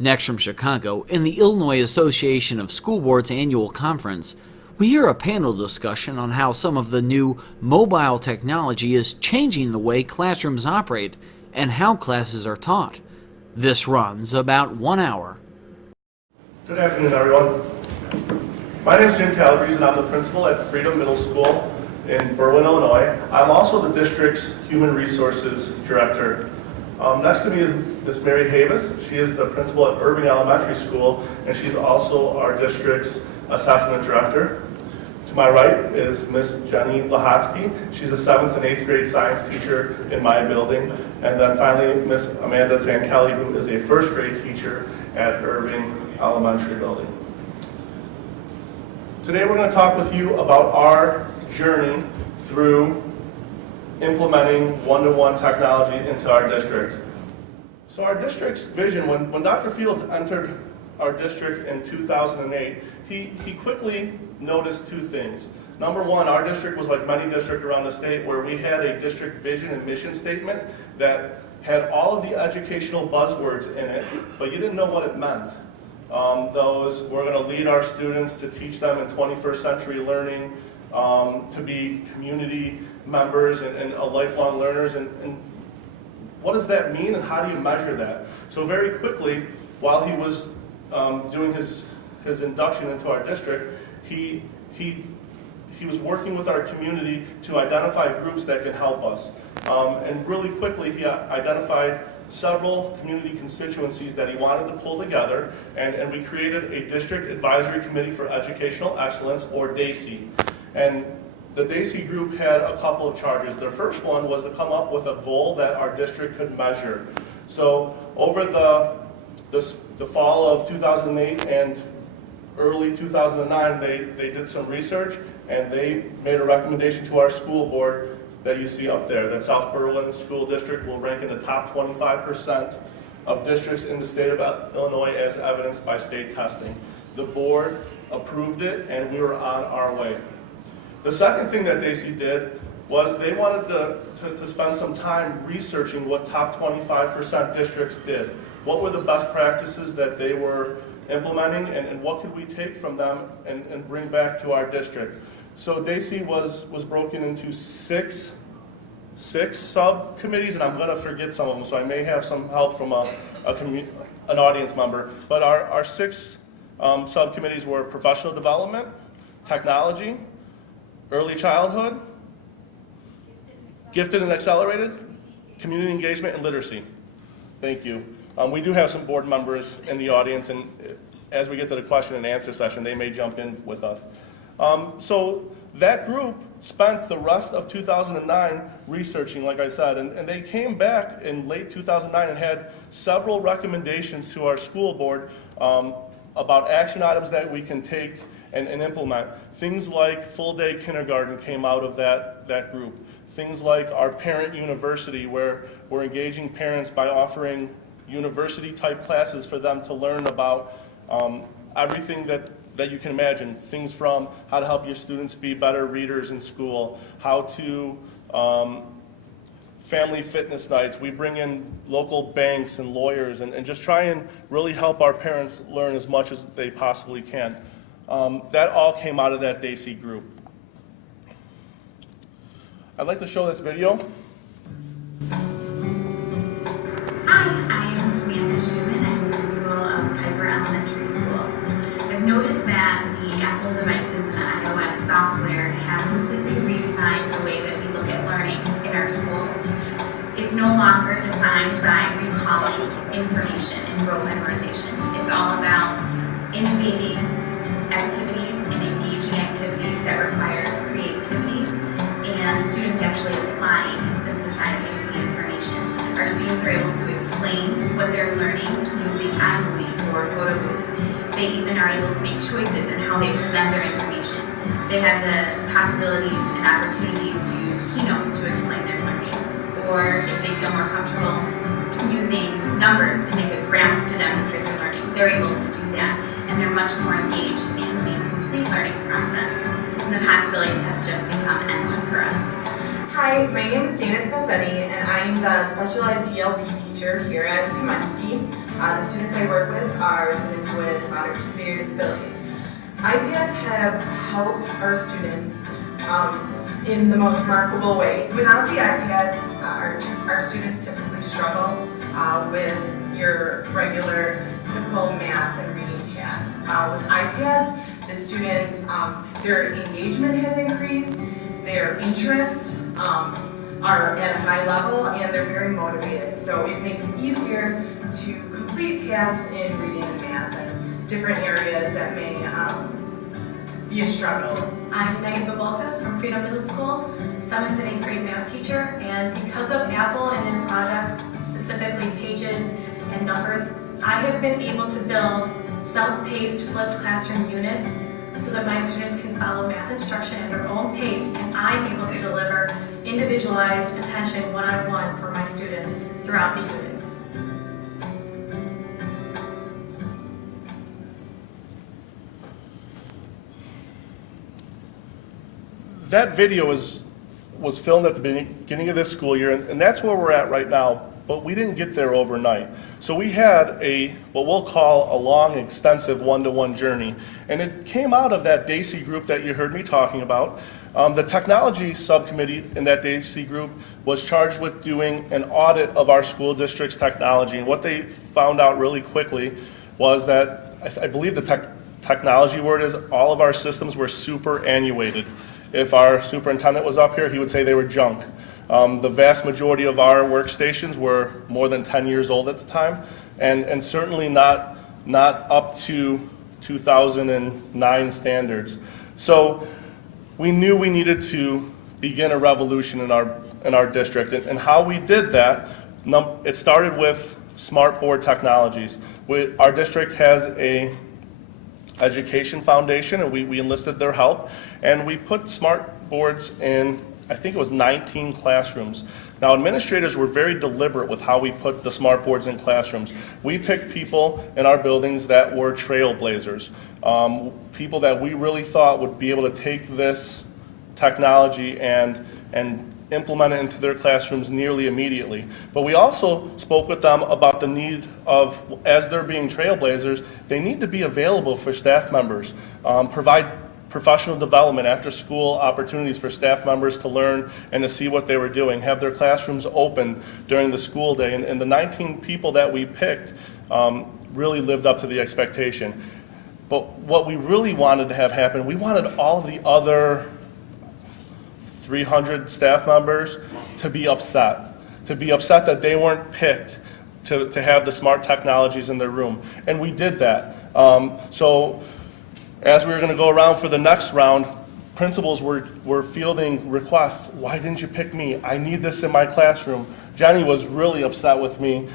Next from Chicago, in the Illinois Association of School Boards annual conference, we hear a panel discussion on how some of the new mobile technology is changing the way classrooms operate and how classes are taught. This runs about 1 hour. Good afternoon, everyone. My name is Jim Calabrese, and I'm the principal at Freedom Middle School in Berwyn, Illinois. I'm also the district's Human Resources Director. Next to me is Ms. Mary Havis. She is the principal at Irving Elementary School, and she's also our district's Assessment Director. To my right is Ms. Jenny Lahotsky. She's a 7th and 8th grade science teacher in my building. And then finally, Ms. Amanda Zanchelli, who is a 1st grade teacher at Irving Elementary Building. Today we're going to talk with you about our journey through implementing one-to-one technology into our district. So our district's vision, when Dr. Fields entered our district in 2008, he quickly noticed two things. Number one, our district was like many districts around the state where we had a district vision and mission statement that had all of the educational buzzwords in it, but you didn't know what it meant. Those, we're going to lead our students to teach them in 21st century learning, to be community members and lifelong learners, and what does that mean and how do you measure that? So very quickly, while he was doing his induction into our district, he was working with our community to identify groups that can help us. And really quickly, he identified several community constituencies that he wanted to pull together, and we created a District Advisory Committee for Educational Excellence, or DAISE. And the DAISE group had a couple of charges. Their first one was to come up with a goal that our district could measure. So over the fall of 2008 and early 2009, they did some research, and they made a recommendation to our school board that you see up there, that South Berwyn School District will rank in the top 25% of districts in the state of Illinois as evidenced by state testing. The board approved it, and we were on our way. The second thing that DAISE did was they wanted to spend some time researching what top 25% districts did. What were the best practices that they were implementing, and what could we take from them and bring back to our district? So DAISE was broken into six subcommittees, and I'm going to forget some of them, so I may have some help from an audience member. But our six subcommittees were professional development, technology, early childhood, gifted and accelerated, community engagement, and literacy. Thank you. We do have some board members in the audience, and as we get to the question and answer session, they may jump in with us. So that group spent the rest of 2009 researching, like I said, and they came back in late 2009 and had several recommendations to our school board about action items that we can take and implement. Things like full-day kindergarten came out of that group. Things like our parent university, where we're engaging parents by offering university-type classes for them to learn about everything that you can imagine. Things from how to help your students be better readers in school, how to family fitness nights. We bring in local banks and lawyers and just try and really help our parents learn as much as they possibly can. That all came out of that DAISE group. I'd like to show this video. Hi, I am Samantha Schumann. I'm the principal of Piper Elementary School. I've noticed that the Apple devices and the iOS software have completely redefined the way that we look at learning in our schools. It's no longer defined by recalling information and rote memorization. It's all about innovating activities and engaging activities that require creativity and students actually applying and synthesizing the information. Our students are able to explain what they're learning using iMovie or Photo Booth. They even are able to make choices in how they present their information. They have the possibilities and opportunities to use Keynote to explain their learning, or if they feel more comfortable using numbers to make a graph to demonstrate their learning, they're able to do that, and they're much more engaged in the complete learning process. And the possibilities have just become endless for us. Hi, my name is Dana Scalzetti, and I'm the special ed DLP teacher here at Kaminsky. The students I work with are students with moderate to severe disabilities. iPads have helped our students in the most remarkable way. Without the iPads, our students typically struggle with your regular typical math and reading tasks. With iPads, the students, their engagement has increased, their interests are at a high level, and they're very motivated. So it makes it easier to complete tasks in reading and math and different areas that may be a struggle. I'm Megan Babolka from Freedom Middle School, 7th and 8th grade math teacher, and because of Apple and their products, specifically Pages and Numbers, I have been able to build self-paced flipped classroom units so that my students can follow math instruction at their own pace, and I'm able to deliver individualized attention one-on-one for my students throughout the units. That video was filmed at the beginning of this school year, and that's where we're at right now, but we didn't get there overnight. So we had what we'll call a long, extensive one-to-one journey, and it came out of that DISE group that you heard me talking about. The technology subcommittee in that DISE group was charged with doing an audit of our school district's technology, and what they found out really quickly was that, I believe the technology word is, all of our systems were superannuated. If our superintendent was up here, he would say they were junk. The vast majority of our workstations were more than 10 years old at the time, and certainly not up to 2009 standards. So we knew we needed to begin a revolution in our district, and how we did that, it started with smart board technologies. Our district has a education foundation, and we enlisted their help, and we put smart boards in, I think it was 19 classrooms. Now, administrators were very deliberate with how we put the smart boards in classrooms. We picked people in our buildings that were trailblazers, people that we really thought would be able to take this technology and implement it into their classrooms nearly immediately. But we also spoke with them about the need of, as they're being trailblazers, they need to be available for staff members, provide professional development, after school opportunities for staff members to learn and to see what they were doing, have their classrooms open during the school day. And the 19 people that we picked really lived up to the expectation. But what we really wanted to have happen, we wanted all the other 300 staff members to be upset that they weren't picked to have the smart technologies in their room. And we did that. So as we were going to go around for the next round, principals were fielding requests. Why didn't you pick me? I need this in my classroom. Jenny was really upset with me.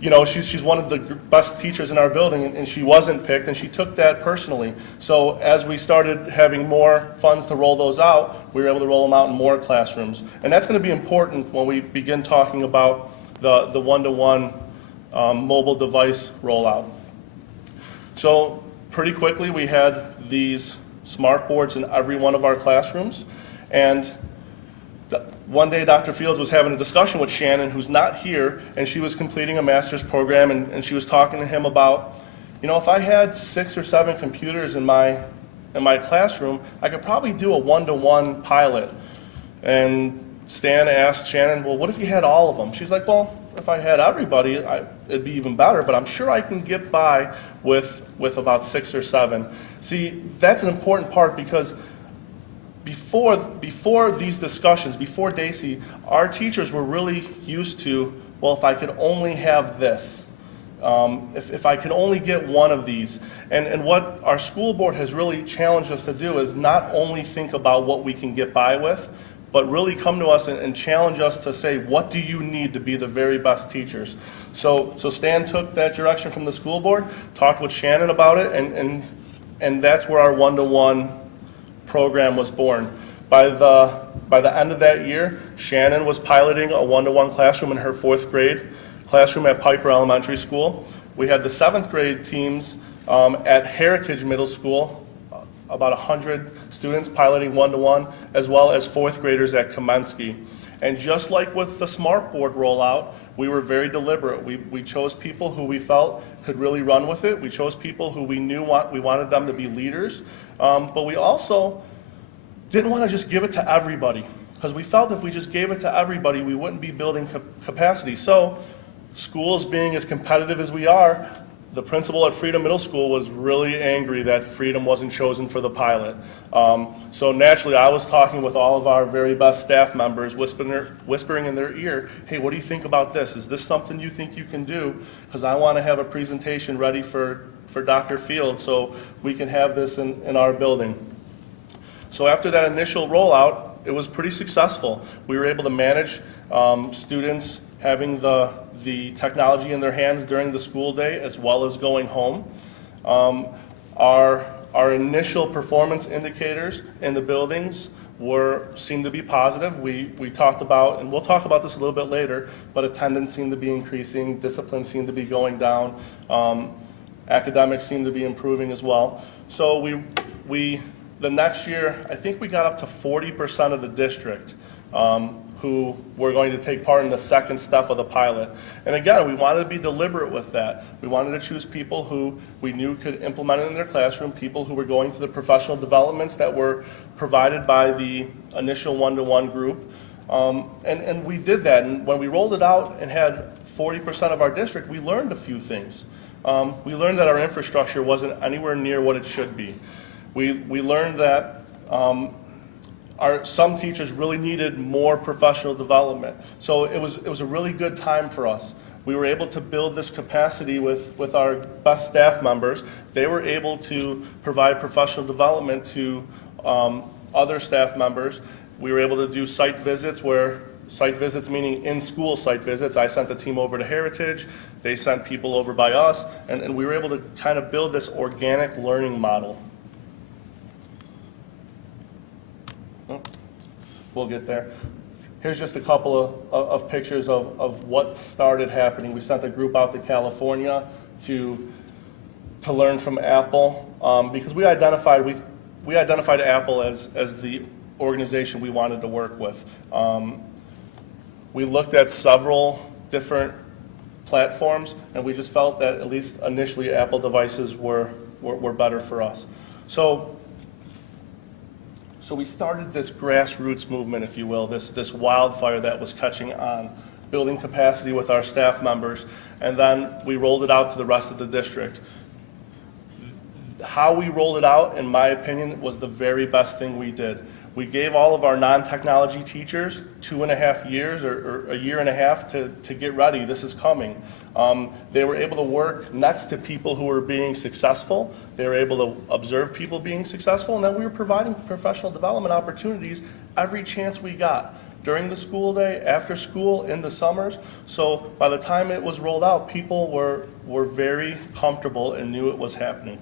You know, she's one of the best teachers in our building, and she wasn't picked, and she took that personally. So as we started having more funds to roll those out, we were able to roll them out in more classrooms. And that's going to be important when we begin talking about the one-to-one mobile device rollout. So pretty quickly, we had these smart boards in every one of our classrooms, and one day Dr. Fields was having a discussion with Shannon, who's not here, and she was completing a master's program, and she was talking to him about, you know, if I had 6 or 7 computers in my classroom, I could probably do a one-to-one pilot. And Stan asked Shannon, well, what if you had all of them? She's like, well, if I had everybody, it'd be even better, but I'm sure I can get by with about 6 or 7. See, that's an important part, because before these discussions, before DISE, our teachers were really used to, well, if I could only have this, if I could only get one of these. And what our school board has really challenged us to do is not only think about what we can get by with, but really come to us and challenge us to say, what do you need to be the very best teachers? So Stan took that direction from the school board, talked with Shannon about it, and that's where our one-to-one program was born. By the end of that year, Shannon was piloting a one-to-one classroom in her 4th grade classroom at Piper Elementary School. We had the 7th grade teams at Heritage Middle School, about 100 students piloting one-to-one, as well as 4th graders at Kamensky. And just like with the smart board rollout, We were very deliberate. We chose people who we felt could really run with it. We chose people who we knew we wanted them to be leaders. But we also didn't want to just give it to everybody, because we felt if we just gave it to everybody, we wouldn't be building capacity. So schools being as competitive as we are, the principal at Freedom Middle School was really angry that Freedom wasn't chosen for the pilot. So naturally, I was talking with all of our very best staff members, whispering in their ear, hey, what do you think about this? Is this something you think you can do? Because I want to have a presentation ready for Dr. Field so we can have this in our building. So after that initial rollout, it was pretty successful. We were able to manage students having the technology in their hands during the school day as well as going home. Our initial performance indicators in the buildings seemed to be positive. We talked about, and we'll talk about this a little bit later, but attendance seemed to be increasing, discipline seemed to be going down, academics seemed to be improving as well. So the next year, I think we got up to 40% of the district who were going to take part in the second step of the pilot. And again, we wanted to be deliberate with that. We wanted to choose people who we knew could implement it in their classroom, people who were going through the professional developments that were provided by the initial one-to-one group. And we did that. And when we rolled it out and had 40% of our district, we learned a few things. We learned that our infrastructure wasn't anywhere near what it should be. We learned that some teachers really needed more professional development. So it was a really good time for us. We were able to build this capacity with our best staff members. They were able to provide professional development to other staff members. We were able to do site visits meaning in-school site visits. I sent the team over to Heritage. They sent people over by us. And we were able to kind of build this organic learning model. We'll get there. Here's just a couple of pictures of what started happening. We sent a group out to California to learn from Apple because we identified Apple as the organization we wanted to work with. We looked at several different platforms, and we just felt that at least initially Apple devices were better for us. So we started this grassroots movement, if you will, this wildfire that was catching on, building capacity with our staff members, and then we rolled it out to the rest of the district. How we rolled it out, in my opinion, was the very best thing we did. We gave all of our non-technology teachers 2.5 years or a year and a half to get ready. This is coming. They were able to work next to people who were being successful. They were able to observe people being successful, and then we were providing professional development opportunities every chance we got. During the school day, after school, in the summers. So by the time it was rolled out, people were very comfortable and knew it was happening.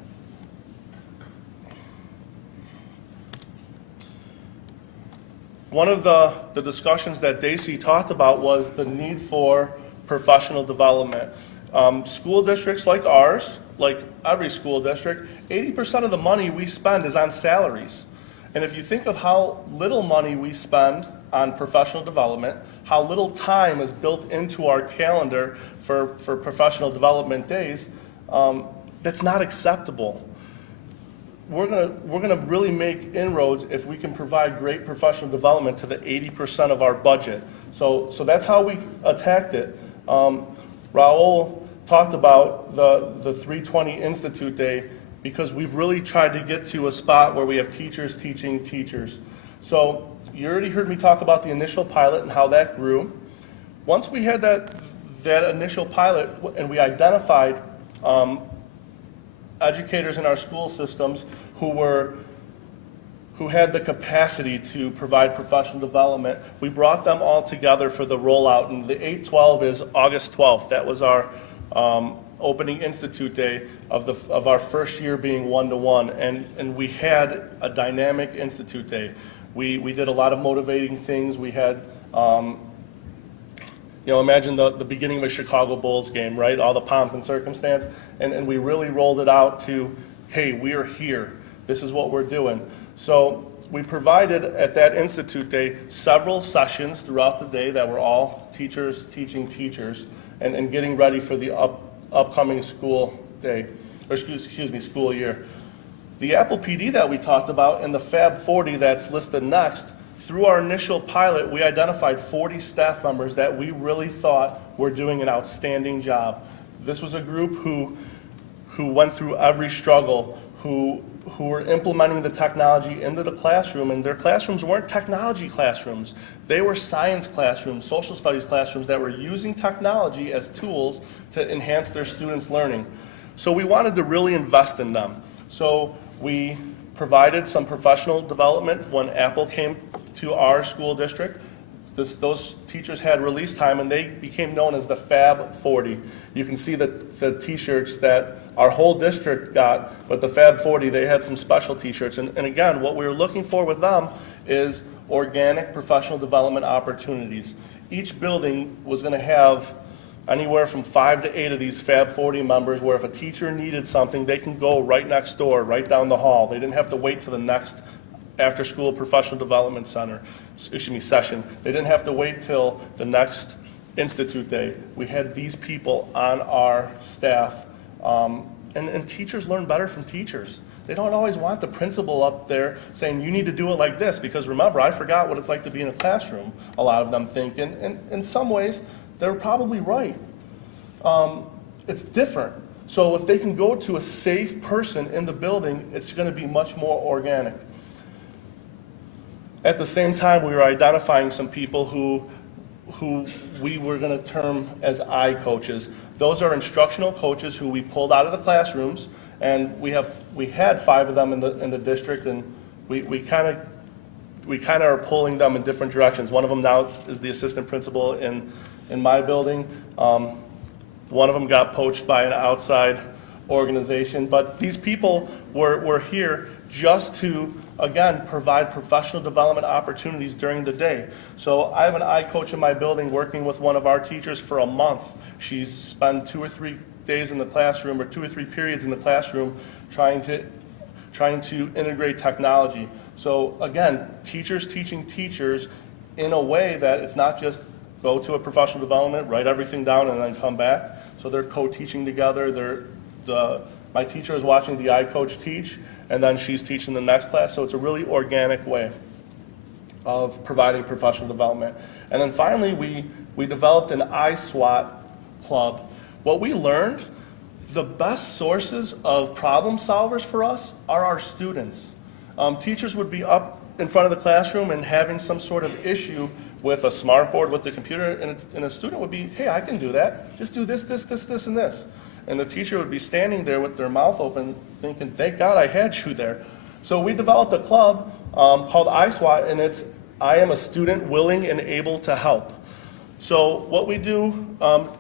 One of the discussions that DISE talked about was the need for professional development. School districts like ours, like every school district, 80% of the money we spend is on salaries. And if you think of how little money we spend on professional development, how little time is built into our calendar for professional development days, that's not acceptable. We're gonna really make inroads if we can provide great professional development to the 80% of our budget. So that's how we attacked it. Raul talked about the 320 Institute Day because we've really tried to get to a spot where we have teachers teaching teachers. So you already heard me talk about the initial pilot and how that grew. Once we had that initial pilot and we identified educators in our school systems who had the capacity to provide professional development, we brought them all together for the rollout, and the 8/12 is August 12th. That was our opening Institute Day of our first year being one-to-one, and we had a dynamic Institute Day. We did a lot of motivating things. We had imagine the beginning of a Chicago Bulls game, right? All the pomp and circumstance. And we really rolled it out to, hey, we are here. This is what we're doing. So we provided at that Institute Day several sessions throughout the day that were all teachers teaching teachers and getting ready for the upcoming school day, or excuse me, school year. The Apple PD that we talked about and the Fab 40 that's listed next, through our initial pilot, we identified 40 staff members that we really thought were doing an outstanding job. This was a group who went through every struggle, who were implementing the technology into the classroom, and their classrooms weren't technology classrooms. They were science classrooms, social studies classrooms that were using technology as tools to enhance their students' learning. So we wanted to really invest in them. So we provided some professional development when Apple came to our school district. Those teachers had release time, and they became known as the Fab 40. You can see the t-shirts that our whole district got, but the Fab 40, they had some special t-shirts. And again, what we were looking for with them is organic professional development opportunities. Each building was going to have anywhere from 5 to 8 of these Fab 40 members, where if a teacher needed something, they can go right next door, right down the hall. They didn't have to wait to the next after-school professional development session. They didn't have to wait till the next Institute Day. We had these people on our staff, and teachers learn better from teachers. They don't always want the principal up there saying, you need to do it like this, because remember, I forgot what it's like to be in a classroom, a lot of them think, and in some ways, they're probably right. It's different. So if they can go to a safe person in the building, it's going to be much more organic. At the same time, we were identifying some people who we were going to term as I coaches. Those are instructional coaches who we pulled out of the classrooms, and we had 5 of them in the district, and we kind of are pulling them in different directions. One of them now is the assistant principal in my building. One of them got poached by an outside organization, but these people were here just to, again, provide professional development opportunities during the day. So I have an I coach in my building working with one of our teachers for a month. She's spent 2 or 3 days in the classroom, or 2 or 3 periods in the classroom trying to integrate technology. So again, teachers teaching teachers in a way that it's not just go to a professional development, write everything down, and then come back. So they're co-teaching together. My teacher is watching the iCoach teach, and then she's teaching the next class. So it's a really organic way of providing professional development. And then finally, we developed an iSWAT club. What we learned, the best sources of problem solvers for us are our students. Teachers would be up in front of the classroom and having some sort of issue with a smartboard, with the computer, and a student would be, hey, I can do that. Just do this, this, this, this, and this. And the teacher would be standing there with their mouth open thinking, thank God I had you there. So we developed a club called iSWAT, and it's I am a student willing and able to help. So what we do,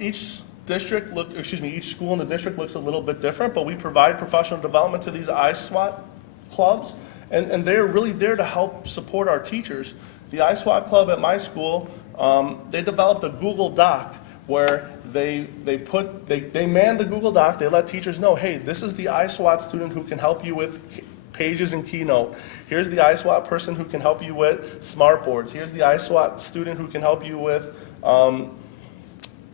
each school in the district looks a little bit different, but we provide professional development to these iSWAT clubs, and they're really there to help support our teachers. The iSWAT club at my school, they developed a Google Doc where they man the Google Doc. They let teachers know, hey, this is the iSWAT student who can help you with Pages and Keynote. Here's the iSWAT person who can help you with smartboards. Here's the iSWAT student who can help you with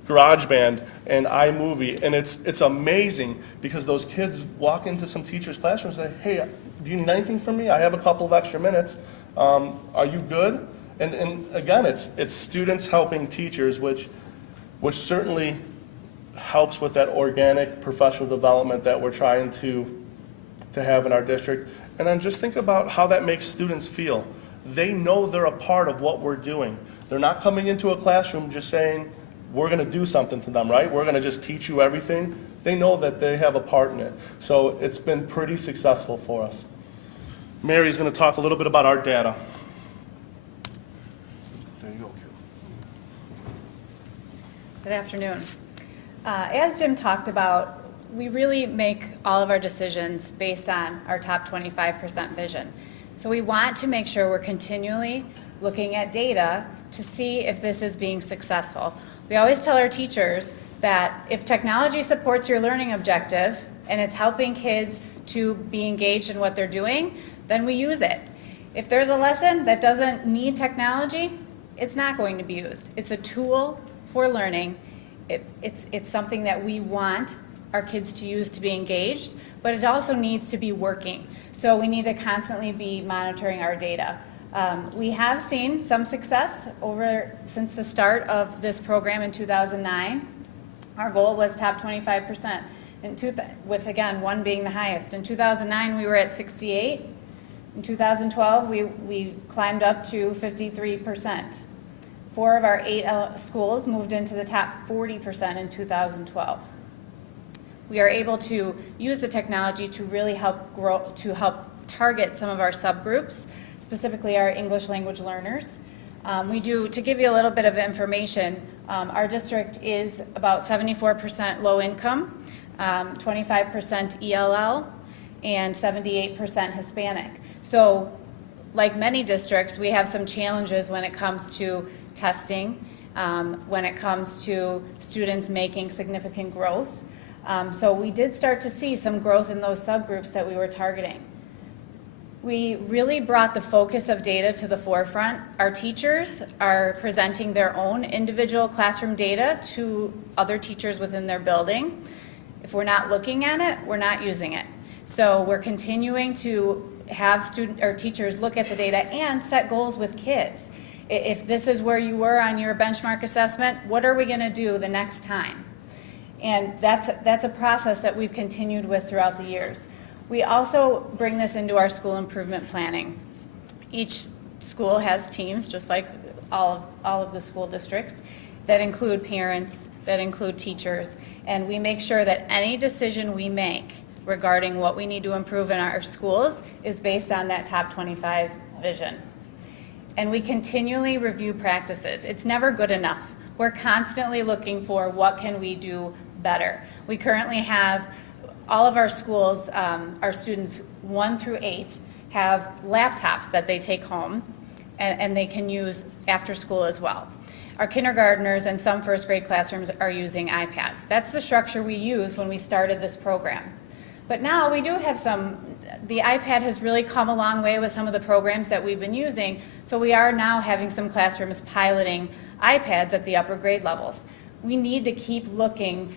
GarageBand and iMovie. And it's amazing because those kids walk into some teachers' classrooms and say, hey, do you need anything from me? I have a couple of extra minutes. Are you good? And again, it's students helping teachers, which certainly helps with that organic professional development that we're trying to have in our district. And then just think about how that makes students feel. They know they're a part of what we're doing. They're not coming into a classroom just saying, we're going to do something to them, right? We're going to just teach you everything. They know that they have a part in it. So it's been pretty successful for us. Mary's going to talk a little bit about our data. There you go, Kira. Good afternoon. As Jim talked about, we really make all of our decisions based on our top 25% vision. So we want to make sure we're continually looking at data to see if this is being successful. We always tell our teachers that if technology supports your learning objective and it's helping kids to be engaged in what they're doing, then we use it. If there's a lesson that doesn't need technology, it's not going to be used. It's a tool for learning. It's something that we want our kids to use to be engaged, but it also needs to be working. So we need to constantly be monitoring our data. We have seen some success since the start of this program in 2009. Our goal was top 25%, with again, 1 being the highest. In 2009, we were at 68. In 2012, we climbed up to 53%. 4 of our 8 schools moved into the top 40% in 2012. We are able to use the technology to really help target some of our subgroups, specifically our English language learners. To give you a little bit of information, our district is about 74% low income, 25% ELL, and 78% Hispanic. So, like many districts, we have some challenges when it comes to testing, when it comes to students making significant growth. So we did start to see some growth in those subgroups that we were targeting. We really brought the focus of data to the forefront. Our teachers are presenting their own individual classroom data to other teachers within their building. If we're not looking at it, we're not using it. So we're continuing to have teachers look at the data and set goals with kids. If this is where you were on your benchmark assessment, what are we going to do the next time? And that's a process that we've continued with throughout the years. We also bring this into our school improvement planning. Each school has teams, just like all of the school districts, that include parents, that include teachers, and we make sure that any decision we make regarding what we need to improve in our schools is based on that top 25 vision. And we continually review practices. It's never good enough. We're constantly looking for what can we do better. We currently have all of our schools, our students 1 through 8, have laptops that they take home and they can use after school as well. Our kindergartners and some first grade classrooms are using iPads. That's the structure we used when we started this program. But now we do have the iPad has really come a long way with some of the programs that we've been using, so we are now having some classrooms piloting iPads at the upper grade levels. We need to keep looking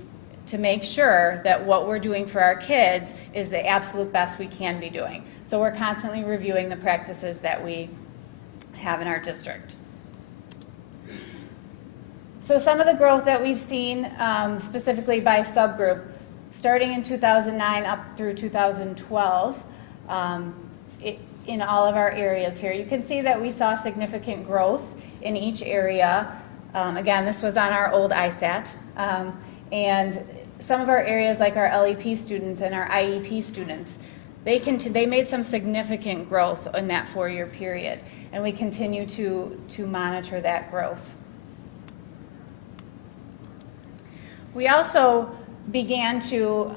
to make sure that what we're doing for our kids is the absolute best we can be doing. So we're constantly reviewing the practices that we have in our district. So some of the growth that we've seen specifically by subgroup, starting in 2009 up through 2012, in all of our areas here. You can see that we saw significant growth in each area. Again, this was on our old ISAT. And some of our areas, like our LEP students and our IEP students, they made some significant growth in that 4-year period. And we continue to monitor that growth. We also began to,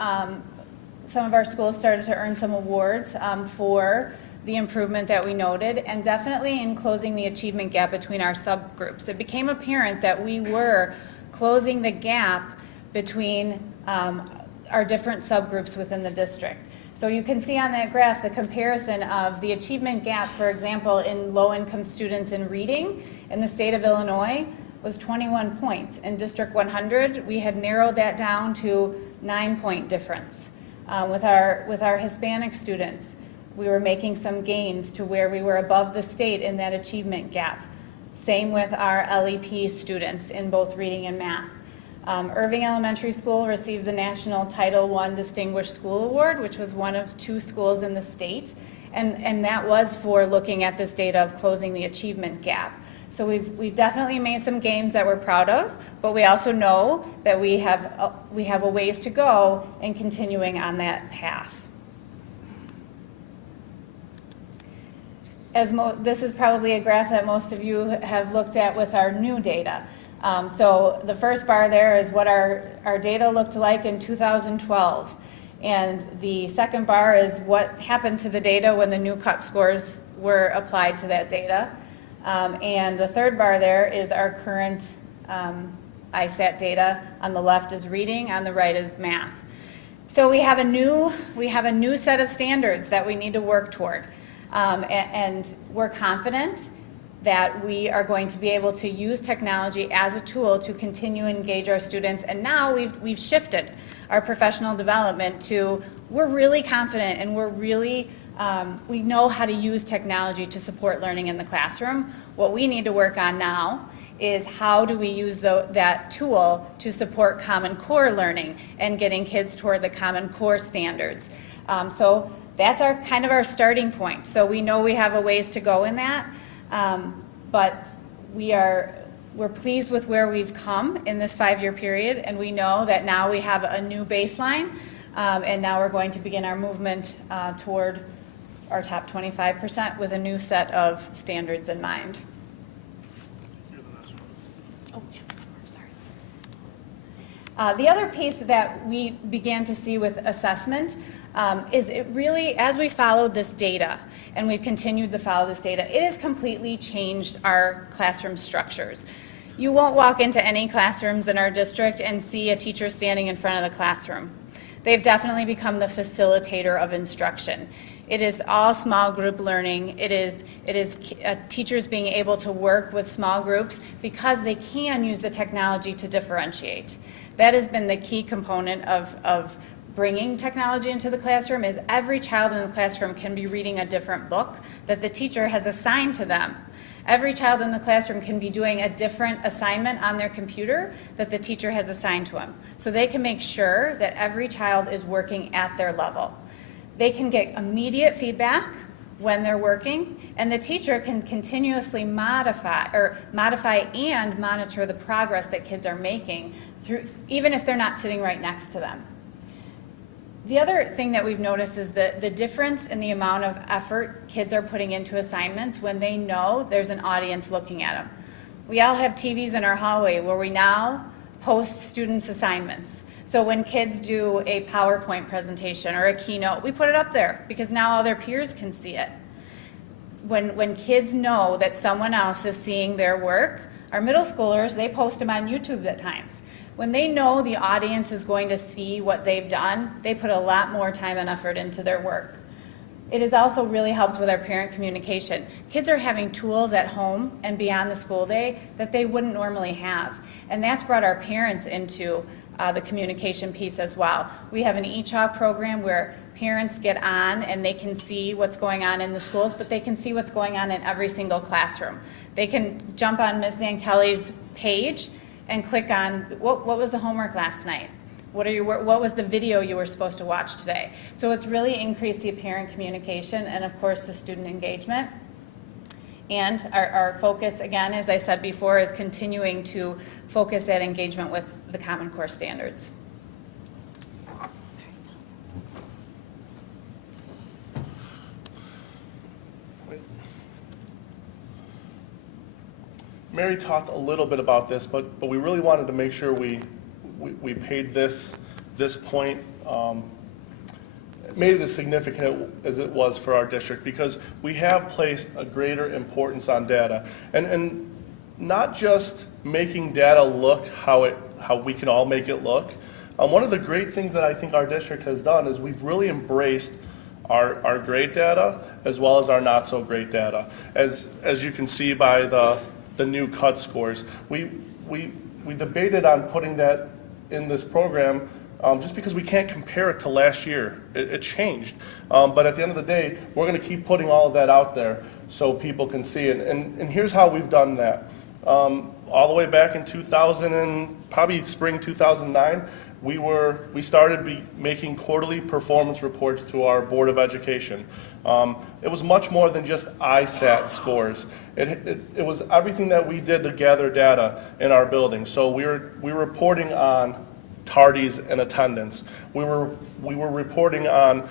some of our schools started to earn some awards for the improvement that we noted, and definitely in closing the achievement gap between our subgroups. It became apparent that we were closing the gap between our different subgroups within the district. So you can see on that graph the comparison of the achievement gap, for example, in low-income students in reading in the state of Illinois was 21 points. In District 100, we had narrowed that down to 9-point difference. With our Hispanic students, we were making some gains to where we were above the state in that achievement gap. Same with our LEP students in both reading and math. Irving Elementary School received the National Title I Distinguished School Award, which was one of 2 schools in the state, and that was for looking at this data of closing the achievement gap. So we've definitely made some gains that we're proud of, but we also know that we have a ways to go in continuing on that path. This is probably a graph that most of you have looked at with our new data. So the first bar there is what our data looked like in 2012. And the second bar is what happened to the data when the new cut scores were applied to that data. And the third bar there is our current ISAT data. On the left is reading, on the right is math. So we have a new set of standards that we need to work toward. And we're confident that we are going to be able to use technology as a tool to continue to engage our students. And now we've shifted our professional development to, we're really confident and we're really, we know how to use technology to support learning in the classroom. What we need to work on now is how do we use that tool to support Common Core learning and getting kids toward the Common Core standards. So that's kind of our starting point. So we know we have a ways to go in that. But we're pleased with where we've come in this 5-year period, and we know that now we have a new baseline, and now we're going to begin our movement toward our top 25% with a new set of standards in mind. Oh, yes, sorry. The other piece that we began to see with assessment is it really, as we followed this data, and we've continued to follow this data, it has completely changed our classroom structures. You won't walk into any classrooms in our district and see a teacher standing in front of the classroom. They've definitely become the facilitator of instruction. It is all small group learning. It is teachers being able to work with small groups because they can use the technology to differentiate. That has been the key component of bringing technology into the classroom, is every child in the classroom can be reading a different book that the teacher has assigned to them. Every child in the classroom can be doing a different assignment on their computer that the teacher has assigned to them. So they can make sure that every child is working at their level. They can get immediate feedback when they're working, and the teacher can continuously modify and monitor the progress that kids are making, even if they're not sitting right next to them. The other thing that we've noticed is the difference in the amount of effort kids are putting into assignments when they know there's an audience looking at them. We all have TVs in our hallway where we now post students' assignments. So when kids do a PowerPoint presentation or a keynote, we put it up there because now all their peers can see it. When kids know that someone else is seeing their work, our middle schoolers, they post them on YouTube at times. When they know the audience is going to see what they've done, they put a lot more time and effort into their work. It has also really helped with our parent communication. Kids are having tools at home and beyond the school day that they wouldn't normally have. And that's brought our parents into the communication piece as well. We have an eChalk program where parents get on and they can see what's going on in the schools, but they can see what's going on in every single classroom. They can jump on Ms. Van Kelly's page and click on what was the homework last night? What was the video you were supposed to watch today? So it's really increased the parent communication and of course the student engagement. And our focus, again, as I said before, is continuing to focus that engagement with the Common Core standards. Mary talked a little bit about this, but we really wanted to make sure we paid this point, made it as significant as it was for our district, because we have placed a greater importance on data, and not just making data look how we can all make it look. One of the great things that I think our district has done is we've really embraced our great data as well as our not so great data. As you can see by the new cut scores, we debated on putting that in this program just because we can't compare it to last year. It changed. But at the end of the day, we're going to keep putting all of that out there so people can see it. And here's how we've done that. All the way back in 2000 and probably spring 2009, we started making quarterly performance reports to our Board of Education. It was much more than just ISAT scores. It was everything that we did to gather data in our building. So we were reporting on tardies and attendance. We were reporting on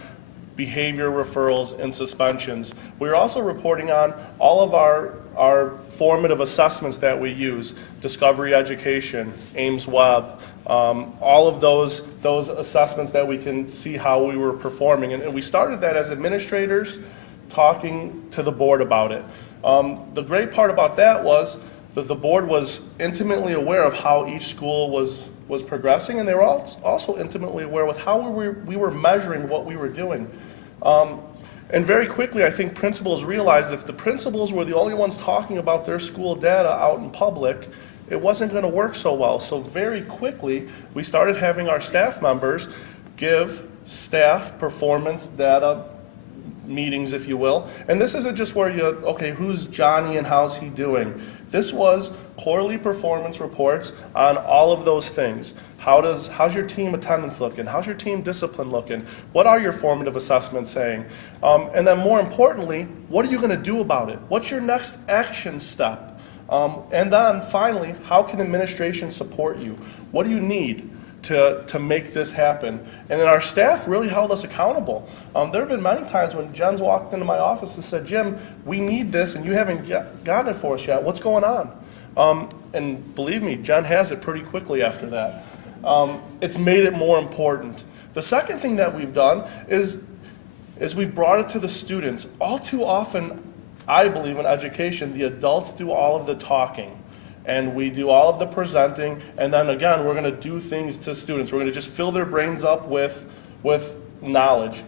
behavior referrals and suspensions. We were also reporting on all of our formative assessments that we use, Discovery Education, Ames Web, all of those assessments that we can see how we were performing. And we started that as administrators talking to the board about it. The great part about that was that the board was intimately aware of how each school was progressing, and they were also intimately aware with how we were measuring what we were doing. And very quickly, I think principals realized if the principals were the only ones talking about their school data out in public, it wasn't going to work so well. So very quickly, we started having our staff members give staff performance data meetings, if you will. And this isn't just where you, okay, who's Johnny and how's he doing? This was quarterly performance reports on all of those things. How's your team attendance looking? How's your team discipline looking? What are your formative assessments saying? And then more importantly, what are you going to do about it? What's your next action step? And then finally, how can administration support you? What do you need to make this happen? And then our staff really held us accountable. There have been many times when Jen's walked into my office and said, Jim, we need this and you haven't gotten it for us yet. What's going on? And believe me, Jen has it pretty quickly after that. It's made it more important. The second thing that we've done is we've brought it to the students. All too often, I believe in education, the adults do all of the talking. And we do all of the presenting, and then again, we're going to do things to students. We're going to just fill their brains up with knowledge.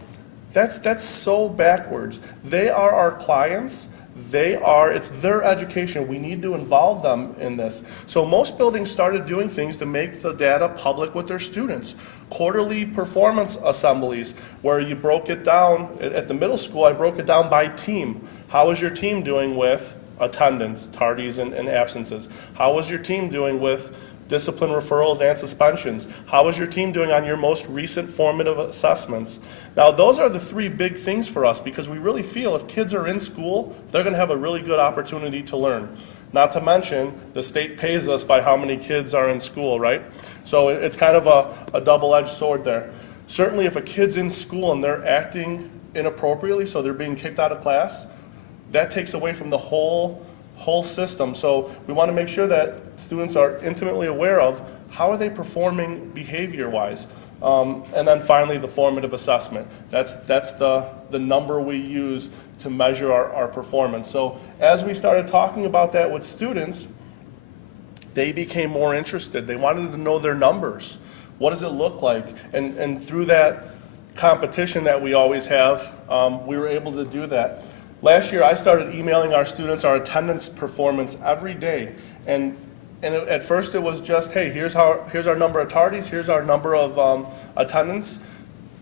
That's so backwards. They are our clients. It's their education. We need to involve them in this. So most buildings started doing things to make the data public with their students. Quarterly performance assemblies, where you broke it down. At the middle school, I broke it down by team. How is your team doing with attendance, tardies, and absences? How was your team doing with discipline referrals and suspensions? How was your team doing on your most recent formative assessments? Now, those are the three big things for us because we really feel if kids are in school, they're going to have a really good opportunity to learn. Not to mention, the state pays us by how many kids are in school, right? So it's kind of a double-edged sword there. Certainly, if a kid's in school and they're acting inappropriately, so they're being kicked out of class, that takes away from the whole system. So we want to make sure that students are intimately aware of how are they performing behavior-wise. And then finally, the formative assessment. That's the number we use to measure our performance. So as we started talking about that with students, they became more interested. They wanted to know their numbers. What does it look like? And through that competition that we always have, we were able to do that. Last year, I started emailing our students our attendance performance every day. And at first, it was just, hey, here's our number of tardies, here's our number of attendance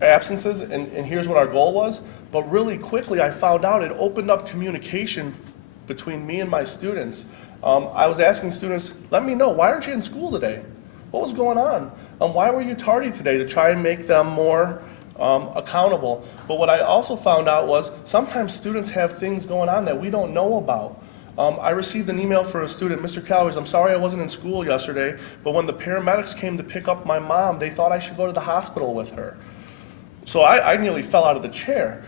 absences, and here's what our goal was. But really quickly, I found out it opened up communication between me and my students. I was asking students, let me know, why aren't you in school today? What was going on? Why were you tardy today, to try and make them more accountable. But what I also found out was sometimes students have things going on that we don't know about. I received an email for a student, Mr. Calories, I'm sorry I wasn't in school yesterday, but when the paramedics came to pick up my mom, they thought I should go to the hospital with her. So I nearly fell out of the chair.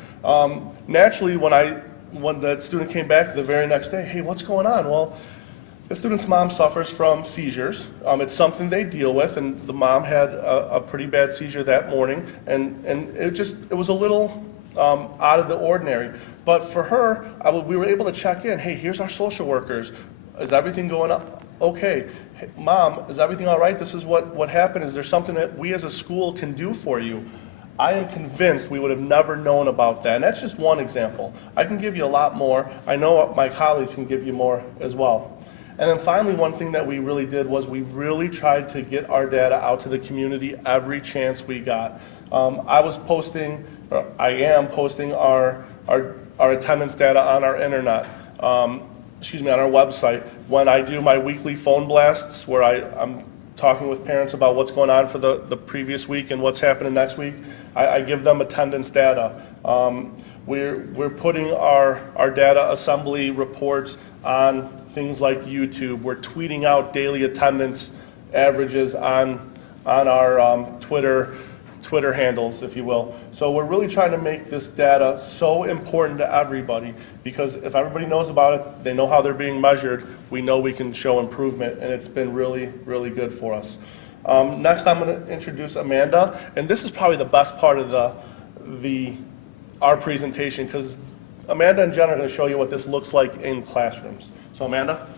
Naturally, when that student came back the very next day, hey, what's going on? Well, the student's mom suffers from seizures. It's something they deal with, and the mom had a pretty bad seizure that morning, and it was a little out of the ordinary. But for her, we were able to check in. Hey, here's our social workers. Is everything going up? Okay. Hey, Mom, is everything all right? This is what happened. Is there something that we as a school can do for you? I am convinced we would have never known about that. And that's just one example. I can give you a lot more. I know my colleagues can give you more as well. And then finally, one thing that we really did was we really tried to get our data out to the community every chance we got. I am posting our attendance data on our internet, on our website. When I do my weekly phone blasts where I'm talking with parents about what's going on for the previous week and what's happening next week, I give them attendance data. We're putting our data assembly reports on things like YouTube. We're tweeting out daily attendance averages on our Twitter handles, if you will. So we're really trying to make this data so important to everybody, because if everybody knows about it, they know how they're being measured, we know we can show improvement, and it's been really, really good for us. Next, I'm going to introduce Amanda, and this is probably the best part of our presentation, because Amanda and Jen are going to show you what this looks like in classrooms. So Amanda?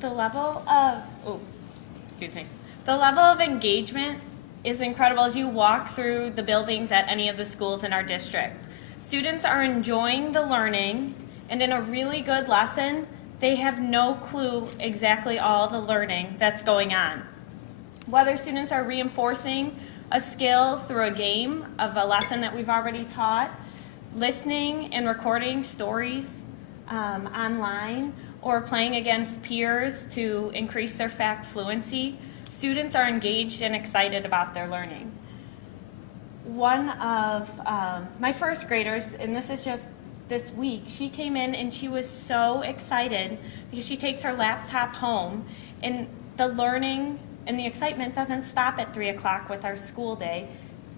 The level of engagement is incredible as you walk through the buildings at any of the schools in our district. Students are enjoying the learning, and in a really good lesson, they have no clue exactly all the learning that's going on. Whether students are reinforcing a skill through a game of a lesson that we've already taught, listening and recording stories online, or playing against peers to increase their fact fluency, students are engaged and excited about their learning. One of my first graders, and this is just this week, she came in and she was so excited because she takes her laptop home, and the learning and the excitement doesn't stop at 3 o'clock with our school day.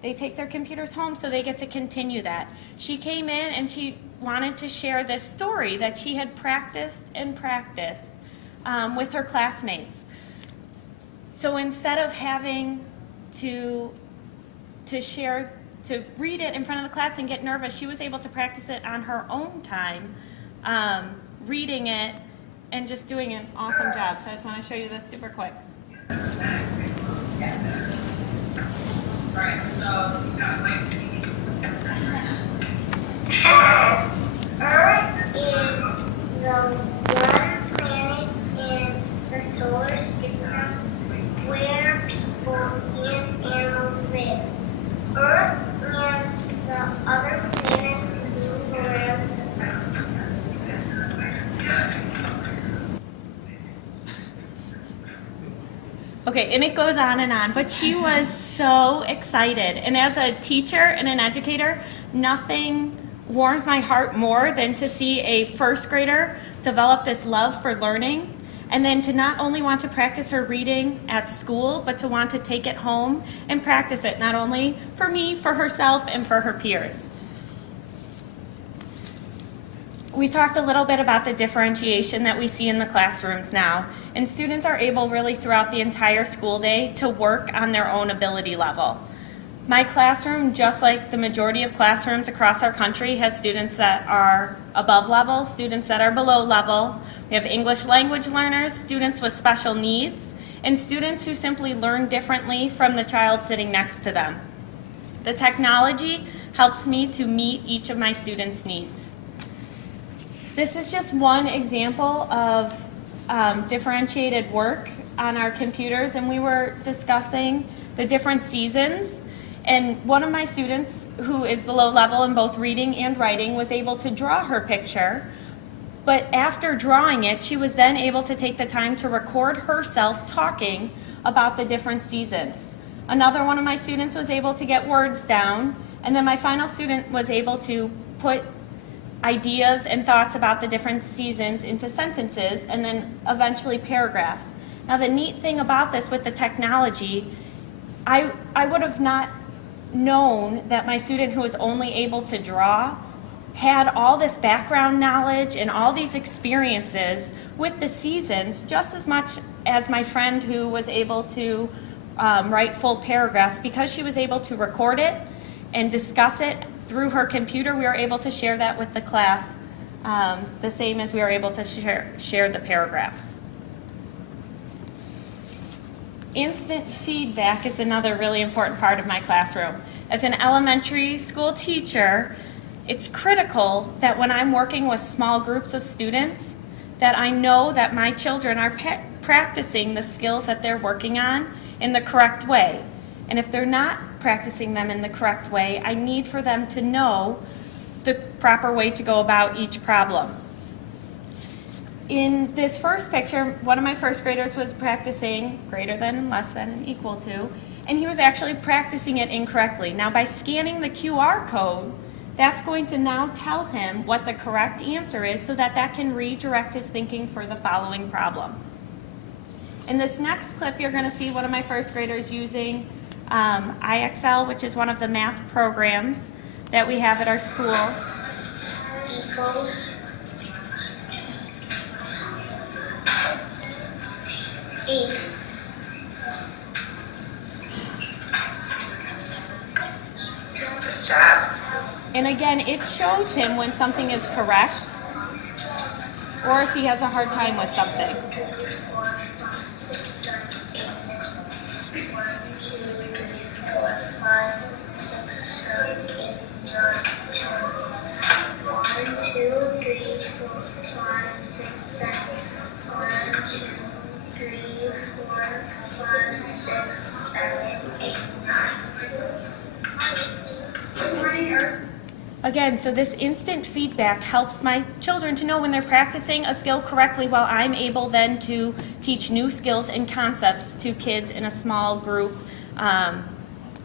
They take their computers home so they get to continue that. She came in and she wanted to share this story that she had practiced and practiced with her classmates. So instead of having to read it in front of the class and get nervous, she was able to practice it on her own time, reading it and just doing an awesome job. So I just want to show you this super quick. Earth is the one planet in the solar system where people and animals live. Earth and the other planets move around the sun. Okay, and it goes on, but she was so excited. And as a teacher and an educator, nothing warms my heart more than to see a first grader develop this love for learning, and then to not only want to practice her reading at school, but to want to take it home and practice it, not only for me, for herself, and for her peers. We talked a little bit about the differentiation that we see in the classrooms now, and students are able really throughout the entire school day to work on their own ability level. My classroom, just like the majority of classrooms across our country, has students that are above level, students that are below level. We have English language learners, students with special needs, and students who simply learn differently from the child sitting next to them. The technology helps me to meet each of my students' needs. This is just one example of differentiated work on our computers, and we were discussing the different seasons. And one of my students, who is below level in both reading and writing, was able to draw her picture. But after drawing it, she was then able to take the time to record herself talking about the different seasons. Another one of my students was able to get words down, and then my final student was able to put ideas and thoughts about the different seasons into sentences and then eventually paragraphs. Now the neat thing about this with the technology, I would have not known that my student who was only able to draw had all this background knowledge and all these experiences with the seasons just as much as my friend who was able to write full paragraphs. Because she was able to record it and discuss it through her computer, we were able to share that with the class the same as we were able to share the paragraphs. Instant feedback is another really important part of my classroom. As an elementary school teacher, it's critical that when I'm working with small groups of students, that I know that my children are practicing the skills that they're working on in the correct way. And if they're not practicing them in the correct way, I need for them to know the proper way to go about each problem. In this first picture, one of my first graders was practicing greater than and less than and equal to, and he was actually practicing it incorrectly. Now by scanning the QR code, that's going to now tell him what the correct answer is so that that can redirect his thinking for the following problem. In this next clip, you're going to see one of my first graders using IXL, which is one of the math programs that we have at our school. Equals 8. And again, it shows him when something is correct or if he has a hard time with something. Again, so this instant feedback helps my children to know when they're practicing a skill correctly, while I'm able then to teach new skills and concepts to kids in a small group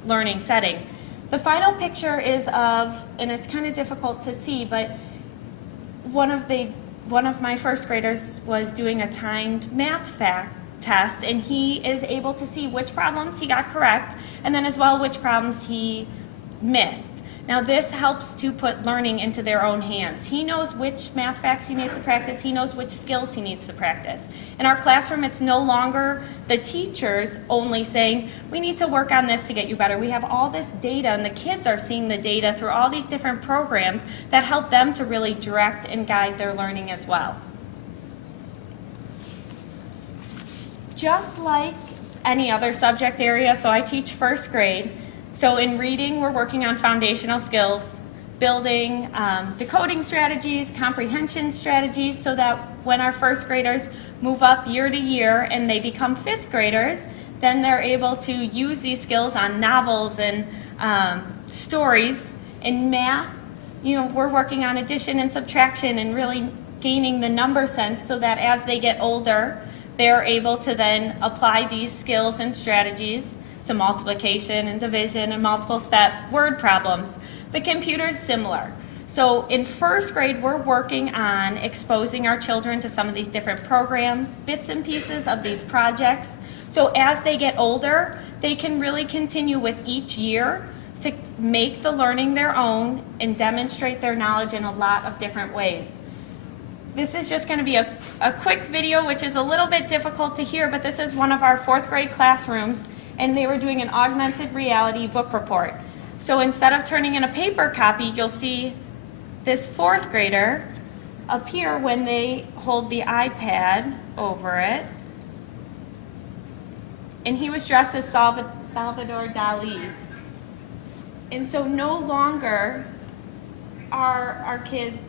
learning setting. The final picture is of, and it's kind of difficult to see, but one of my first graders was doing a timed math fact test, and he is able to see which problems he got correct, and then as well which problems he missed. Now this helps to put learning into their own hands. He knows which math facts he needs to practice. He knows which skills he needs to practice. In our classroom, it's no longer the teachers only saying, we need to work on this to get you better. We have all this data, and the kids are seeing the data through all these different programs that help them to really direct and guide their learning as well. Just like any other subject area, so I teach first grade. So in reading, we're working on foundational skills, building decoding strategies, comprehension strategies, so that when our first graders move up year to year and they become fifth graders, then they're able to use these skills on novels and stories. In math, we're working on addition and subtraction and really gaining the number sense, so that as they get older, they're able to then apply these skills and strategies to multiplication and division and multiple step word problems. The computer's similar. So in first grade, we're working on exposing our children to some of these different programs, bits and pieces of these projects. So as they get older, they can really continue with each year to make the learning their own and demonstrate their knowledge in a lot of different ways. This is just going to be a quick video, which is a little bit difficult to hear, but this is one of our fourth grade classrooms, and they were doing an augmented reality book report. So instead of turning in a paper copy, you'll see this fourth grader appear when they hold the iPad over it. And he was dressed as Salvador Dali. And so no longer are our kids,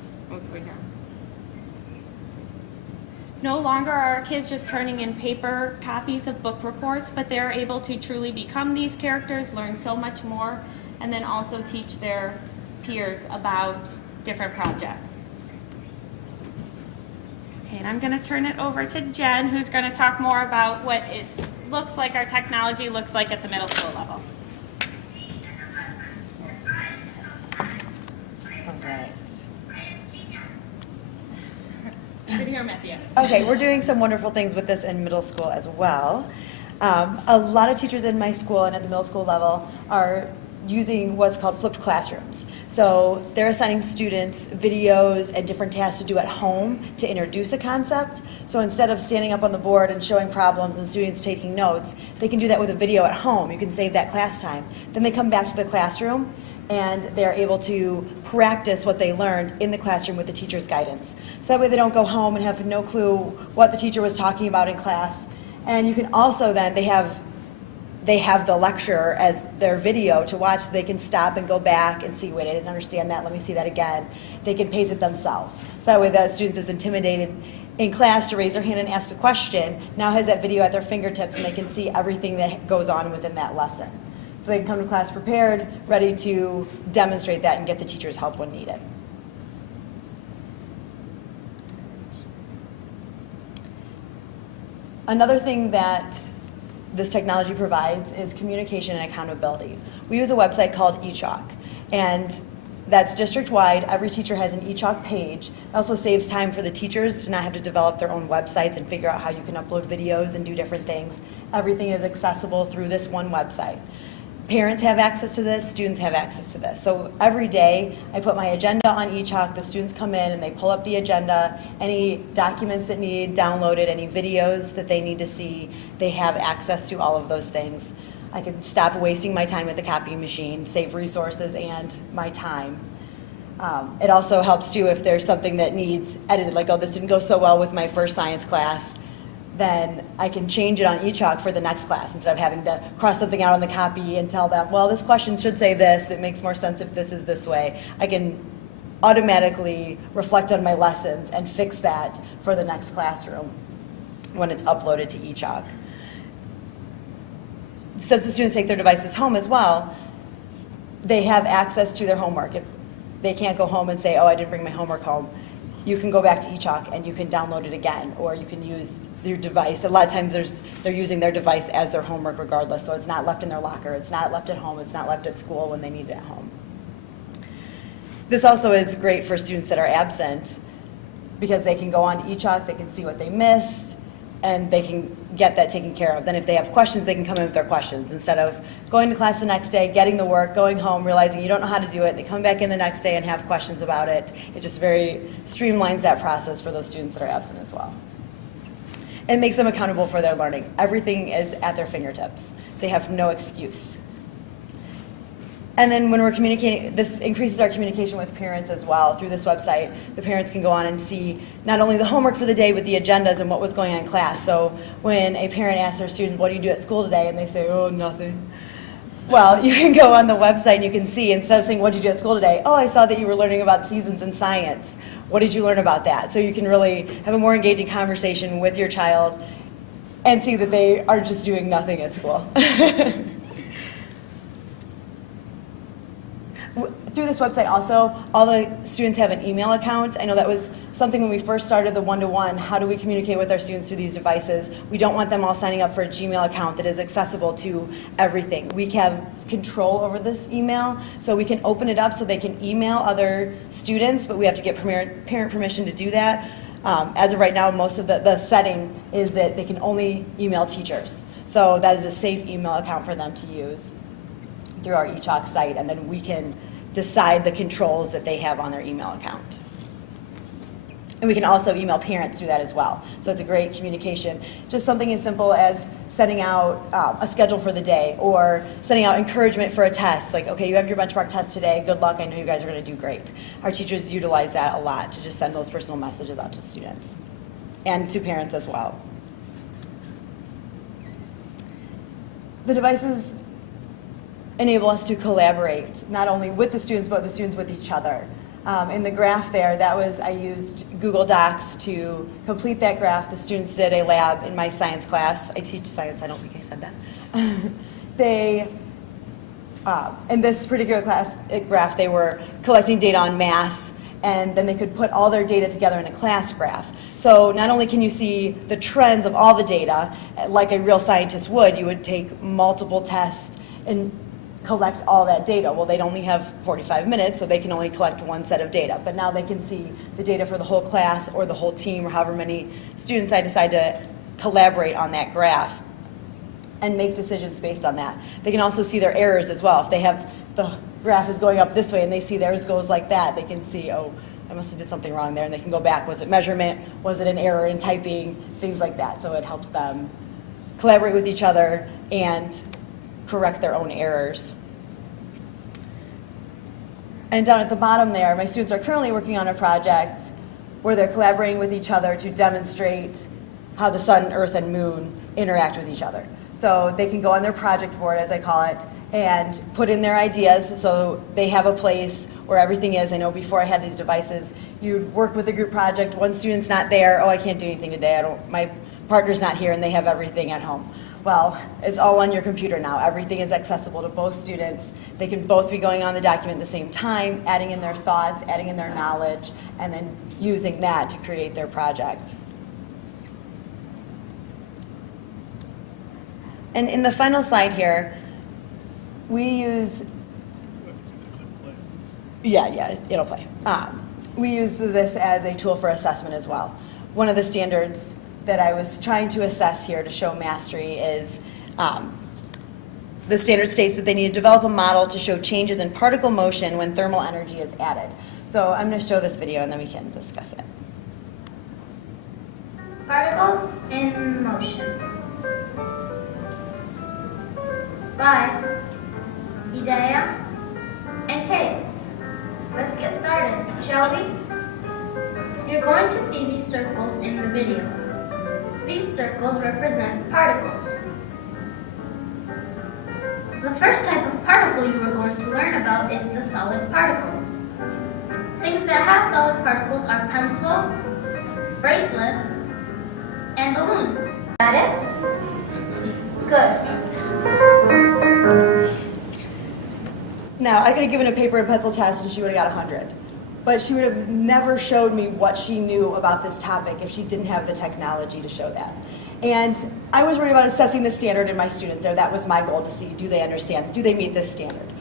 no longer are our kids just turning in paper copies of book reports, but they're able to truly become these characters, learn so much more, and then also teach their peers about different projects. Okay, and I'm going to turn it over to Jen, who's going to talk more about what it looks like, our technology looks like at the middle school level. All right. Good to hear him at the end. Okay, we're doing some wonderful things with this in middle school as well. A lot of teachers in my school and at the middle school level are using what's called flipped classrooms. So they're assigning students videos and different tasks to do at home to introduce a concept. So instead of standing up on the board and showing problems and students taking notes, they can do that with a video at home. You can save that class time. Then they come back to the classroom and they're able to practice what they learned in the classroom with the teacher's guidance. So that way they don't go home and have no clue what the teacher was talking about in class. And you can also then, they have the lecture as their video to watch, so they can stop and go back and see, wait, I didn't understand that, let me see that again. They can pace it themselves. So that way that student that's intimidated in class to raise their hand and ask a question now has that video at their fingertips and they can see everything that goes on within that lesson. So they can come to class prepared, ready to demonstrate that and get the teacher's help when needed. Another thing that this technology provides is communication and accountability. We use a website called eChalk, and that's district-wide. Every teacher has an eChalk page. It also saves time for the teachers to not have to develop their own websites and figure out how you can upload videos and do different things. Everything is accessible through this one website. Parents have access to this, students have access to this. So every day I put my agenda on eChalk, the students come in and they pull up the agenda, any documents that need downloaded, any videos that they need to see, they have access to all of those things. I can stop wasting my time at the copying machine, save resources and my time. It also helps too if there's something that needs edited, like, oh, this didn't go so well with my first science class, then I can change it on eChalk for the next class instead of having to cross something out on the copy and tell them, well, this question should say this, it makes more sense if this is this way. I can automatically reflect on my lessons and fix that for the next classroom when it's uploaded to eChalk. Since the students take their devices home as well, they have access to their homework. they can't go home and say, oh, I didn't bring my homework home, you can go back to eChalk and you can download it again, or you can use your device. A lot of times they're using their device as their homework regardless, so it's not left in their locker, it's not left at home, it's not left at school when they need it at home. This also is great for students that are absent because they can go on eChalk, they can see what they missed, and they can get that taken care of. Then if they have questions, they can come in with their questions instead of going to class the next day, getting the work, going home, realizing you don't know how to do it. They come back in the next day and have questions about it. It just very streamlines that process for those students that are absent as well. It makes them accountable for their learning. Everything is at their fingertips. They have no excuse. And then when we're communicating, this increases our communication with parents as well. Through this website, the parents can go on and see not only the homework for the day, but the agendas and what was going on in class. So when a parent asks their student, what do you do at school today? And they say, oh, nothing. Well, you can go on the website and you can see, instead of saying, what did you do at school today? Oh, I saw that you were learning about seasons in science. What did you learn about that? So you can really have a more engaging conversation with your child and see that they aren't just doing nothing at school. Through this website also, all the students have an email account. I know that was something when we first started the one-to-one, how do we communicate with our students through these devices? We don't want them all signing up for a Gmail account that is accessible to everything. We have control over this email, so we can open it up so they can email other students, but we have to get parent permission to do that. As of right now, most of the setting is that they can only email teachers. So that is a safe email account for them to use through our eChalk site, and then we can decide the controls that they have on their email account. And we can also email parents through that as well. So it's a great communication. Just something as simple as sending out a schedule for the day, or sending out encouragement for a test. Like, okay, you have your benchmark test today. Good luck. I know you guys are going to do great. Our teachers utilize that a lot to just send those personal messages out to students and to parents as well. The devices enable us to collaborate, not only with the students, but the students with each other. In the graph there, I used Google Docs to complete that graph. The students did a lab in my science class. I teach science, I don't think I said that. In this particular graph, they were collecting data on mass, and then they could put all their data together in a class graph. So not only can you see the trends of all the data, like a real scientist would, you would take multiple tests and collect all that data. Well, they'd only have 45 minutes, so they can only collect one set of data. But now they can see the data for the whole class or the whole team, or however many students I decide to collaborate on that graph, and make decisions based on that. They can also see their errors as well. If they have the graph is going up this way and they see theirs goes like that, they can see, oh, I must have did something wrong there, and they can go back. Was it measurement? Was it an error in typing? Things like that. So it helps them collaborate with each other and correct their own errors. And down at the bottom there, my students are currently working on a project where they're collaborating with each other to demonstrate how the sun, earth, and moon interact with each other. So they can go on their project board, as I call it, and put in their ideas so they have a place where everything is. I know before I had these devices, you'd work with a group project, one student's not there, oh, I can't do anything today, my partner's not here, and they have everything at home. Well, it's all on your computer now. Everything is accessible to both students. They can both be going on the document at the same time, adding in their thoughts, adding in their knowledge, and then using that to create their project. And in the final slide here, we use, it'll play. We use this as a tool for assessment as well. One of the standards that I was trying to assess here to show mastery is the standard states that they need to develop a model to show changes in particle motion when thermal energy is added. So I'm going to show this video and then we can discuss it. Particles in motion. By Hidayah and Kate. Let's get started, shall we? You're going to see these circles in the video. These circles represent particles. The first type of particle you are going to learn about is the solid particle. Things that have solid particles are pencils, bracelets, and balloons. Got it? Good. Now, I could have given a paper and pencil test and she would have got 100. But she would have never showed me what she knew about this topic if she didn't have the technology to show that. And I was worried about assessing the standard in my students there. That was my goal, to see, do they understand? Do they meet this standard?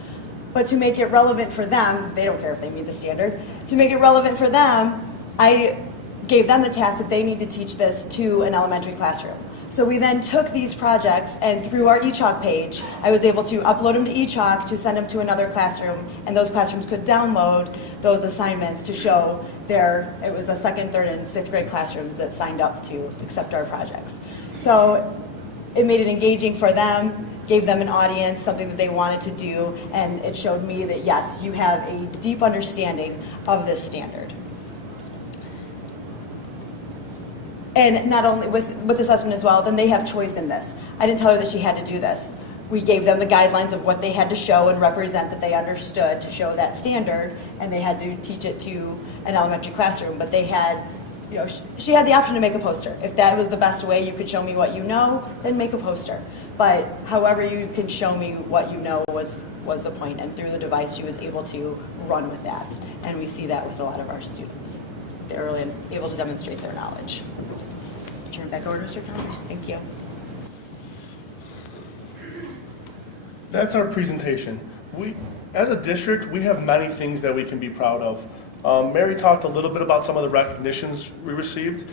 But to make it relevant for them, they don't care if they meet the standard. To make it relevant for them, I gave them the task that they need to teach this to an elementary classroom. So we then took these projects, and through our eChalk page, I was able to upload them to eChalk to send them to another classroom, and those classrooms could download those assignments to show it was the second, third, and fifth grade classrooms that signed up to accept our projects. So it made it engaging for them, gave them an audience, something that they wanted to do, and it showed me that yes, you have a deep understanding of this standard. And not only with assessment as well, then they have choice in this. I didn't tell her that she had to do this. We gave them the guidelines of what they had to show and represent that they understood to show that standard, and they had to teach it to an elementary classroom. But they had, she had the option to make a poster. If that was the best way you could show me what you know, then make a poster. But however you can show me what you know was the point, and through the device she was able to run with that. And we see that with a lot of our students. They're really able to demonstrate their knowledge. Turn it back over to Mr. Connors. Thank you. That's our presentation. As a district, we have many things that we can be proud of. Mary talked a little bit about some of the recognitions we received.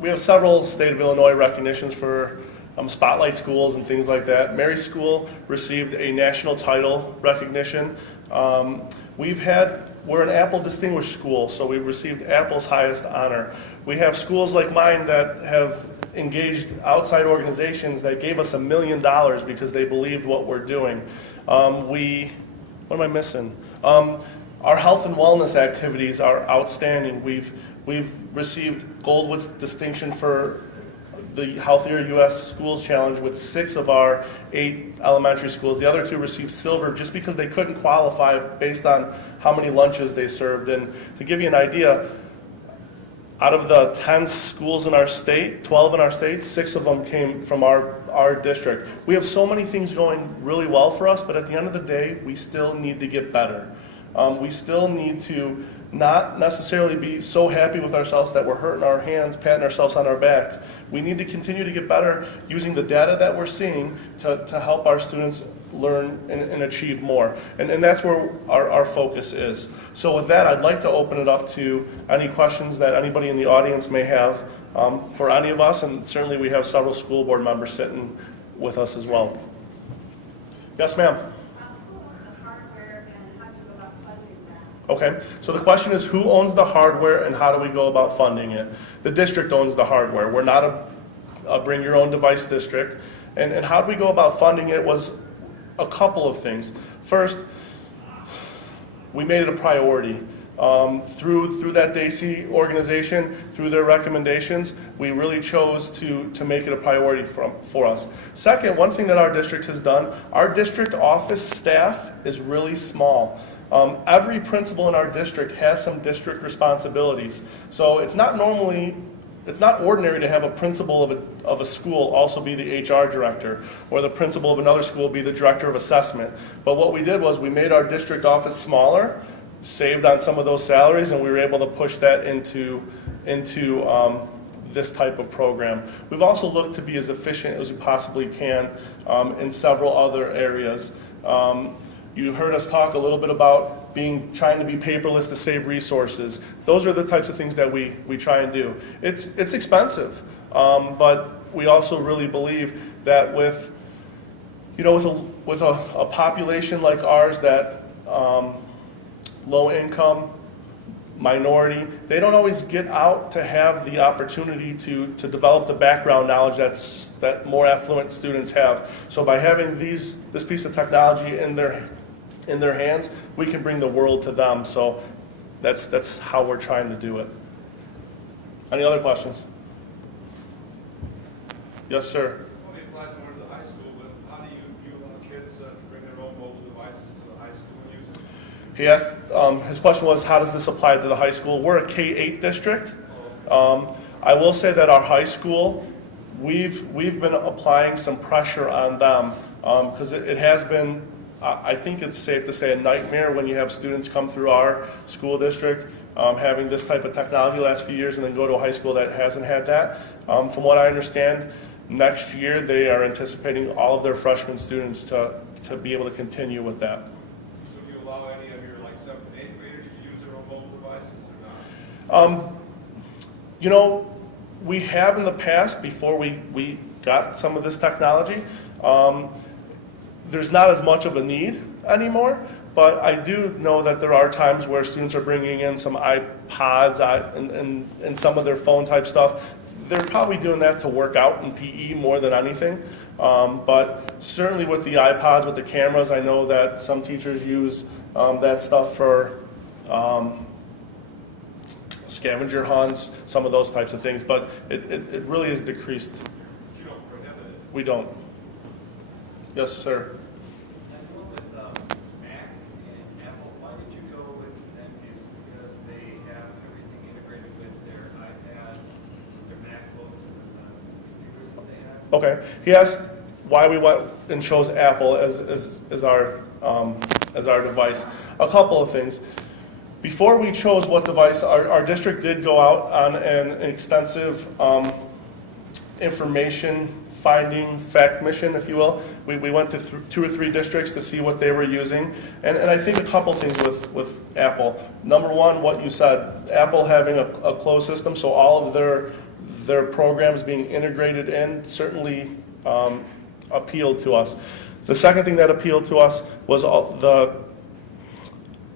We have several State of Illinois recognitions for spotlight schools and things like that. Mary's school received a national title recognition. We're an Apple Distinguished School, so we received Apple's highest honor. We have schools like mine that have engaged outside organizations that gave us $1 million because they believed what we're doing. What am I missing? Our health and wellness activities are outstanding. We've received Goldwood's distinction for the Healthier U.S. Schools Challenge with 6 of our 8 elementary schools. The other 2 received silver just because they couldn't qualify based on how many lunches they served. And to give you an idea, out of the 10 schools in our state, 12 in our state, 6 of them came from our district. We have so many things going really well for us, but at the end of the day, we still need to get better. We still need to not necessarily be so happy with ourselves that we're hurting our hands, patting ourselves on our backs. We need to continue to get better using the data that we're seeing to help our students learn and achieve more. And that's where our focus is. So with that, I'd like to open it up to any questions that anybody in the audience may have for any of us, and certainly we have several school board members sitting with us as well. Yes, ma'am. Okay, so the question is, who owns the hardware and how do we go about funding it? The district owns the hardware. We're not a bring your own device district. And how do we go about funding it was a couple of things. First, we made it a priority. Through that DISE organization, through their recommendations, we really chose to make it a priority for us. Second, one thing that our district has done, our district office staff is really small. Every principal in our district has some district responsibilities. So it's not ordinary to have a principal of a school also be the HR director, or the principal of another school be the director of assessment. But what we did was we made our district office smaller, saved on some of those salaries, and we were able to push that into this type of program. We've also looked to be as efficient as we possibly can in several other areas. You heard us talk a little bit about trying to be paperless to save resources. Those are the types of things that we try and do. It's expensive, but we also really believe that with a population like ours that low income, minority, they don't always get out to have the opportunity to develop the background knowledge that more affluent students have. So by having this piece of technology in their hands, we can bring the world to them. So that's how we're trying to do it. Any other questions? Yes, sir. Only applies more to the high school, but how do you allow kids to bring their own mobile devices to the high school and use them? He asked, his question was, how does this apply to the high school? We're a K-8 district. I will say that our high school, we've been applying some pressure on them because it has been I think it's safe to say a nightmare when you have students come through our school district having this type of technology the last few years and then go to a high school that hasn't had that. From what I understand, next year they are anticipating all of their freshman students to be able to continue with that. So do you allow any of your like 7th and 8th graders to use their own mobile devices or not? You know, we have in the past, before we got some of this technology. There's not as much of a need anymore, but I do know that there are times where students are bringing in some iPods and some of their phone type stuff. They're probably doing that to work out in PE more than anything. But certainly with the iPods, with the cameras, I know that some teachers use that stuff for scavenger hunts, some of those types of things, but it really is decreased. But you don't prohibit it. We don't. Yes, sir. With Mac and Apple, why did you go with them? Because they have everything integrated with their iPads, their MacBooks, and the computers that they have? Okay. He asked why we went and chose Apple as our device. A couple of things. Before we chose what device, our district did go out on an extensive information finding fact mission, if you will. We went to 2 or 3 districts to see what they were using. And I think a couple things with Apple. Number one, what you said, Apple having a closed system, so all of their programs being integrated in certainly appealed to us. The second thing that appealed to us was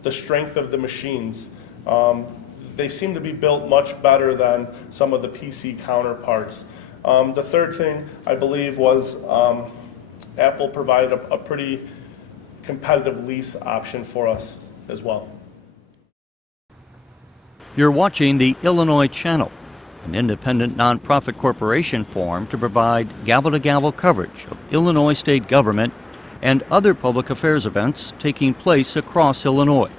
the strength of the machines. They seem to be built much better than some of the PC counterparts. The third thing, I believe, was Apple provided a pretty competitive lease option for us as well. You're watching the Illinois Channel, an independent nonprofit corporation formed to provide gavel-to-gavel coverage of Illinois state government and other public affairs events taking place across Illinois.